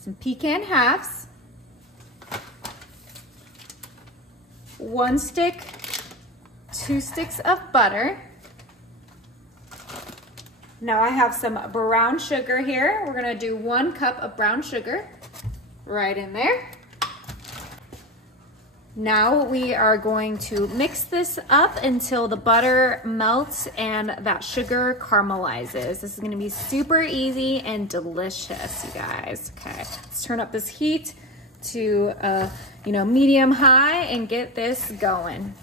some pecan halves, 1 stick, 2 sticks of butter. Now I have some brown sugar here. We're gonna do 1 cup of brown sugar right in there. Now we are going to mix this up until the butter melts and that sugar caramelizes. This is gonna be super easy and delicious, you guys. Okay, let's turn up this heat to medium high and get this going.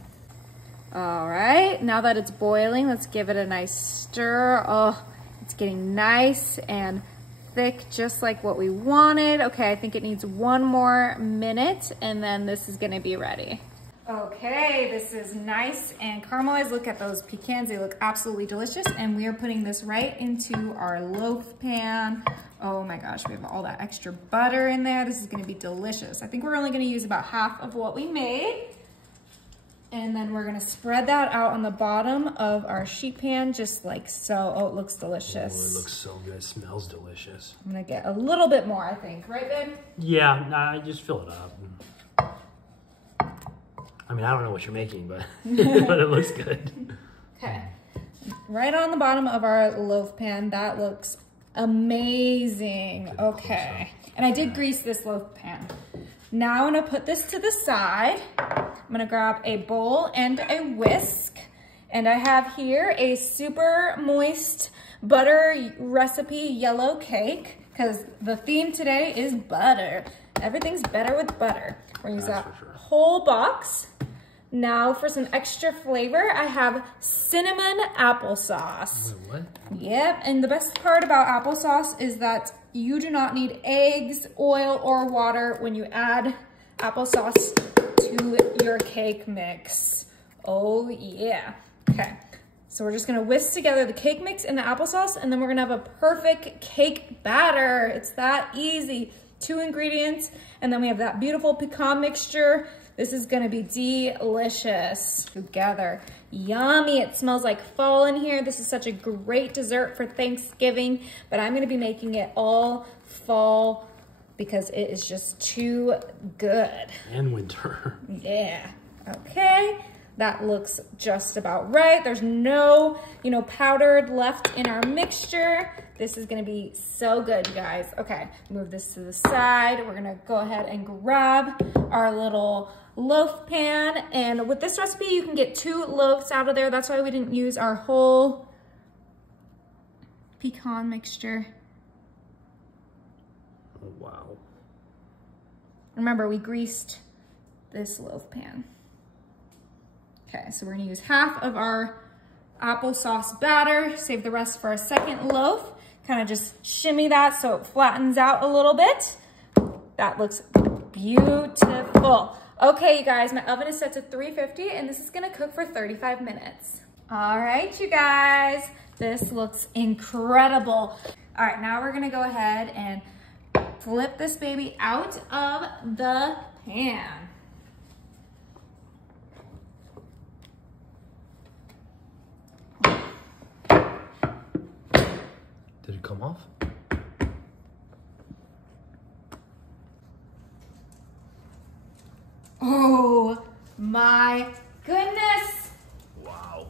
All right, now that it's boiling, let's give it a nice stir. Oh, it's getting nice and thick, just like what we wanted. Okay, I think it needs 1 more minute and then this is gonna be ready. Okay, this is nice and caramelized. Look at those pecans, they look absolutely delicious. And we are putting this right into our loaf pan. Oh my gosh, we have all that extra butter in there. This is gonna be delicious. I think we're only gonna use about half of what we made. And then we're gonna spread that out on the bottom of our sheet pan, just like so. Oh, it looks delicious. Oh, it looks so good. It smells delicious. I'm gonna get a little bit more, I think. Right, babe? Yeah, nah, just fill it up. I mean, I don't know what you're making, but, but it looks good. Okay. Right on the bottom of our loaf pan. That looks amazing. Okay. And I did grease this loaf pan. Now I'm gonna put this to the side. I'm gonna grab a bowl and a whisk. And I have here a super moist butter recipe yellow cake, because the theme today is butter. Everything's better with butter. We're gonna use that whole box. Now for some extra flavor, I have cinnamon applesauce. Wait, what? Yep, and the best part about applesauce is that you do not need eggs, oil, or water when you add applesauce to your cake mix. Oh yeah. Okay, so we're just gonna whisk together the cake mix and the applesauce, and then we're gonna have a perfect cake batter. It's that easy. 2 ingredients, and then we have that beautiful pecan mixture. This is gonna be delicious together. Yummy, it smells like fall in here. This is such a great dessert for Thanksgiving, but I'm gonna be making it all fall because it is just too good. And winter. Yeah, okay. That looks just about right. There's no, powdered left in our mixture. This is gonna be so good, you guys. Okay, move this to the side. We're gonna go ahead and grab our little loaf pan. And with this recipe, you can get 2 loaves out of there. That's why we didn't use our whole pecan mixture. Oh, wow. Remember, we greased this loaf pan. Okay, so we're gonna use half of our applesauce batter, save the rest for a second loaf. Kind of just shimmy that so it flattens out a little bit. That looks beautiful. Okay, you guys, my oven is set to 350 and this is gonna cook for 35 minutes. All right, you guys, this looks incredible. All right, now we're gonna go ahead and flip this baby out of the pan. Did it come off? Oh my goodness. Wow.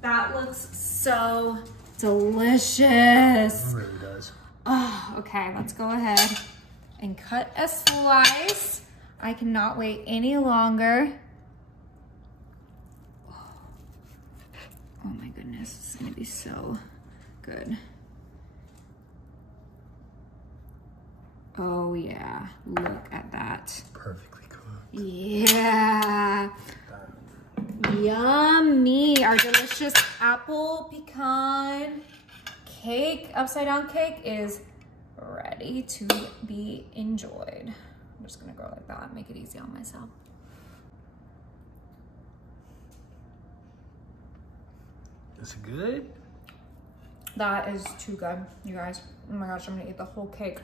That looks so delicious. It really does. Oh, okay, let's go ahead and cut a slice. I cannot wait any longer. Oh my goodness, this is gonna be so good. Oh yeah, look at that. Perfectly cooked. Yeah. Yummy. Our delicious apple pecan cake, upside down cake, is ready to be enjoyed. I'm just gonna go like that, make it easy on myself. Is it good? That is too good, you guys. Oh my gosh, I'm gonna eat the whole cake.